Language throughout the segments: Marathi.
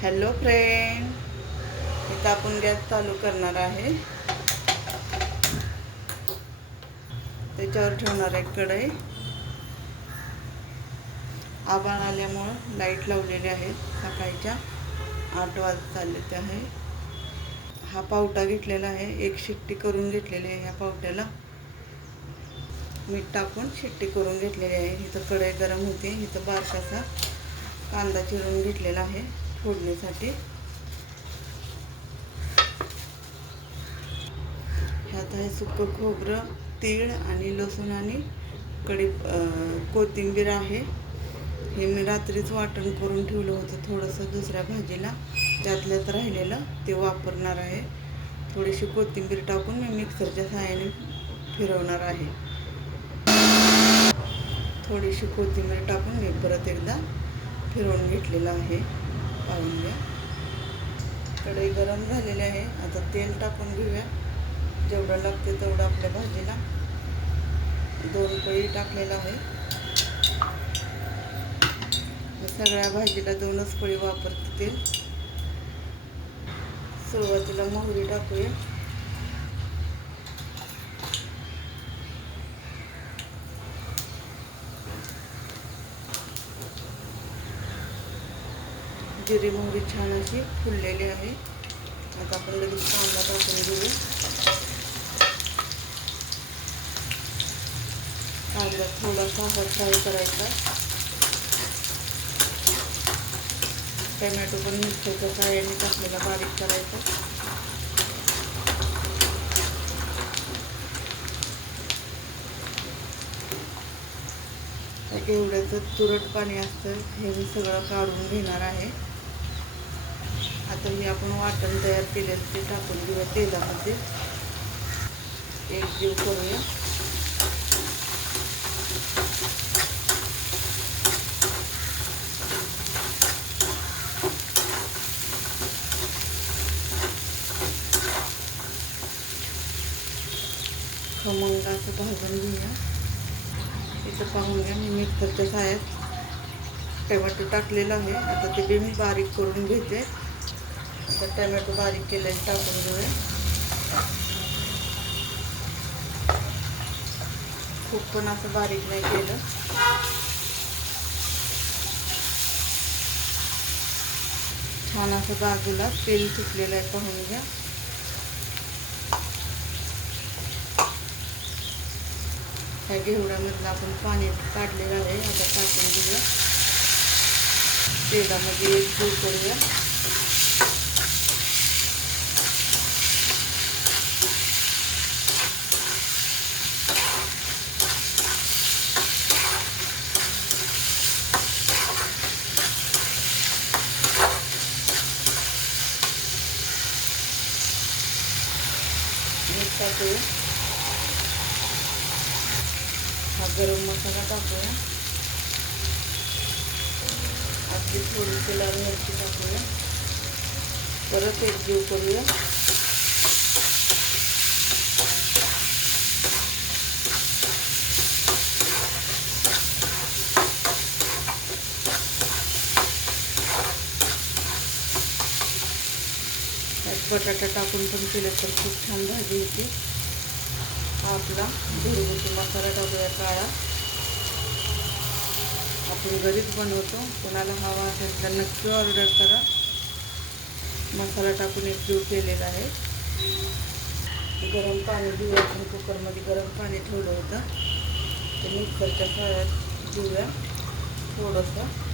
हॅलो फ्रेंड, इथं आपण गॅस चालू करणार आहे. त्याच्यावर ठेवणार आहे कढई. आभाळ आल्यामुळं लाईट लावलेली आहे. सकाळच्या 8 वाजता आले आहे. हा पावटा घेतलेला आहे. एक शिट्टी करून घेतलेली आहे. ह्या पावट्याला मीठ टाकून शिट्टी करून घेतलेली आहे. इथं कढई गरम होते. इथं बारकासा कांदा चिरून घेतलेला आहे फोडणीसाठी. ह्यात आहे सुकं खोबरं, तीळ आणि लसूण आणि कोथिंबीर आहे. हे मी रात्रीच वाटण करून ठेवलं होतं थोडंसं दुसऱ्या भाजीला. त्यातल्याच राहिलेलं ते वापरणार आहे. थोडीशी कोथिंबीर टाकून मी मिक्सरच्या सहाय्याने फिरवणार आहे. थोडीशी कोथिंबीर टाकून मी परत एकदा फिरवून घेतलेलं आहे. पाहून घ्या. कढई गरम झालेली आहे. आता तेल टाकून घेऊया. जेवढं लागते तेवढं आपल्या भाजीला. 2 कळी टाकलेलं आहे. सगळ्या भाजीला 2च कळी वापरते तेल. सुरुवातीला मोहरी टाकूया. जिरी मोहरी छान अशी फुललेली आहे. आता आपण लगेच कांदा टाकून घेऊ. कांदा थोडासा फ्राय करायचा. टमॅटो पण मिक्सरच्या सहाय्याने टाकलेला बारीक करायचा. एवढ्याचं तुरट पाणी असतं हे मी सगळं काढून घेणार आहे. आता हे आपण वाटण तयार केलेलं ते टाकून घेऊया तेलामध्ये. एक जीव करूया. खमंग असं भाजून घेऊया. इथं पाहून घ्या, मी मिक्सरच्या सहाय्यात टमॅटो टाकलेला आहे. आता ते बी मी बारीक करून घेते. आता टमॅटो बारीक केलेले टाकून घेऊया. खूप पण असं बारीक नाही केलं. छान असं बाजूला तेल सुटलेलं आहे. पाहून घ्या. ह्या घेवड्यामधलं आपण पाणी काढलेलं आहे. आता टाकून घेऊया. तेलामध्ये एक जीव करूया. मीठ टाकूया. हा गरम मसाला टाकूया. आपली थोडीशी लाल मिरची टाकूया. परत एक जीव करूया. त्यात बटाटा टाकून पण केलं तर खूप छान भाजी होती. हा आपला घरगुती मसाला टाकूया काळा. आपण घरीच बनवतो. कोणाला हवा असेल तर नक्की ऑर्डर करा. मसाला टाकून एक जीव केलेला आहे. गरम पाणी घेऊया. आपण कुकरमध्ये गरम पाणी ठेवलं होतं ते मिक्सरच्या सहाय्यात घेऊया. थोडंसं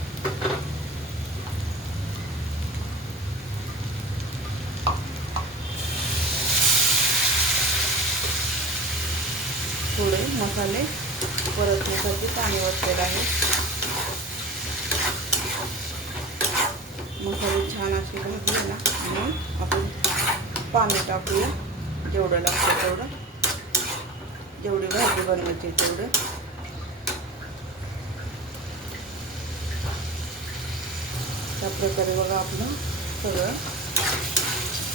थोडे मसाले परतण्यासाठी पाणी ओतलेलं आहे. मसाले छान असे भाजले ना म्हणून आपण पाणी टाकूया. जेवढं लागतं तेवढं. जेवढी भाजी बनवायची तेवढं. त्या प्रकारे बघा आपलं सगळं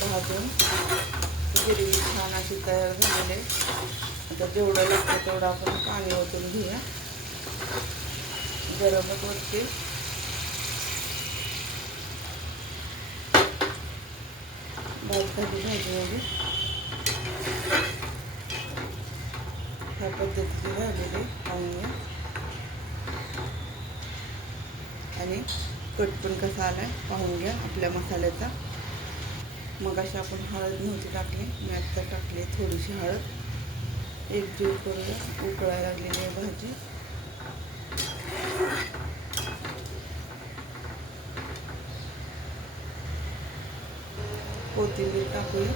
भाजून गिरवी छान अशी तयार झालेली आहे. आता जेवढं लागतं तेवढं आपण पाणी ओतून घेऊया. गरमच होते. भात झाली भाजीमध्ये ह्या पद्धतीने झालेले पाहून घ्या. आणि कट पण कसा आलाय पाहून घ्या आपल्या मसाल्याचा. मग अशी आपण हळद नव्हती टाकली, मी आत्ता टाकली थोडीशी हळद. एकजीव करूया. उकळायला लागलेली आहे भाजी. कोथिंबीर टाकूया.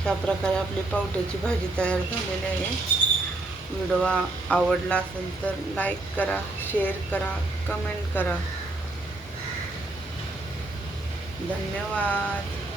अशा प्रकारे आपली पावट्याची भाजी तयार झालेली आहे. व्हिडिओ आवडला असेल तर लाईक करा, शेअर करा, कमेंट करा. धन्यवाद.